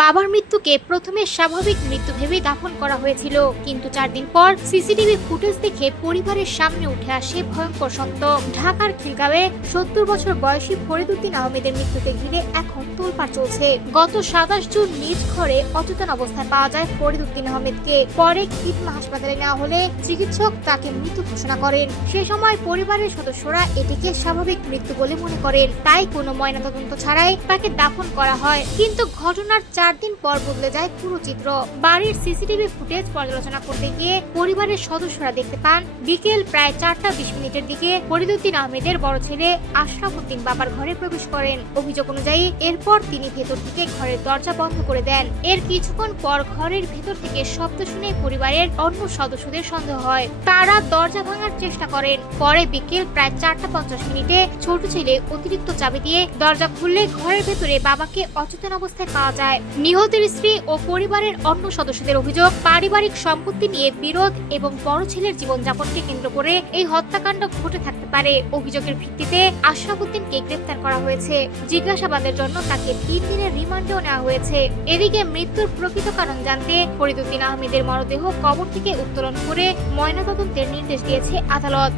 বাবার মৃত্যুকে প্রথমে স্বাভাবিক মৃত্যু ভেবে দাফন করা হয়েছিল, কিন্তু 4 দিন পর সিসিটিভি ফুটেজ দেখে পরিবারের সামনে উঠে আসে ভয়ঙ্কর সত্য। ঢাকার খিলগাঁওয়ে 70 বছর বয়সী ফরিদউদ্দিন আহমেদের মৃত্যুকে ঘিরে এখন তোলপাড় চলছে। গত 27 জুন নিজ ঘরে অচেতন অবস্থায় পাওয়া যায় ফরিদউদ্দিন আহমেদকে। পরে কিডনি হাসপাতালে নেওয়া হলে চিকিৎসক তাকে মৃত ঘোষণা করেন। সে সময় পরিবারের সদস্যরা এটিকে স্বাভাবিক মৃত্যু বলে মনে করেন, তাই কোনো ময়নাতদন্ত ছাড়াই তাকে দাফন করা হয়। কিন্তু ঘটনার 4 দিন পর বদলে যায় পুরো চিত্র। বাড়ির সিসিটিভি ফুটেজ পর্যালোচনা করতে গিয়ে পরিবারের সদস্যরা দেখতে পান বিকেল প্রায় 4:20 দিকে ফরিদউদ্দিন আহমেদের বড় ছেলে আশরাফ উদ্দিন বাবার ঘরে প্রবেশ করেন। অভিযোগ অনুযায়ী এরপর তিনি ভেতর থেকে ঘরের দরজা বন্ধ করে দেন। এর কিছুক্ষণ পর ঘরের ভেতর থেকে শব্দ শুনে পরিবারের অন্য সদস্যদের সন্দেহ হয়। তারা দরজা ভাঙার চেষ্টা করেন। পরে বিকেল প্রায় 4:50 ছোট ছেলে অতিরিক্ত চাবি দিয়ে দরজা খুললে ঘরের ভেতরে বাবাকে অচেতন অবস্থায় পাওয়া যায়। নিহতের স্ত্রী ও পরিবারের অন্য সদস্যদের অভিযোগ, পারিবারিক সম্পত্তি নিয়ে বিরোধ এবং বড় ছেলের জীবনযাপনকে কেন্দ্র করে এই হত্যাকাণ্ড ঘটে থাকতে পারে। অভিযোগের ভিত্তিতে আশরাফ উদ্দিনকে গ্রেফতার করা হয়েছে। জিজ্ঞাসাবাদের জন্য তাকে 3 দিনের রিমান্ডেও নেওয়া হয়েছে। এদিকে মৃত্যুর প্রকৃত কারণ জানতে ফরিদউদ্দিন আহমেদের মরদেহ কবর থেকে উত্তোলন করে ময়নাতদন্তের নির্দেশ দিয়েছে আদালত।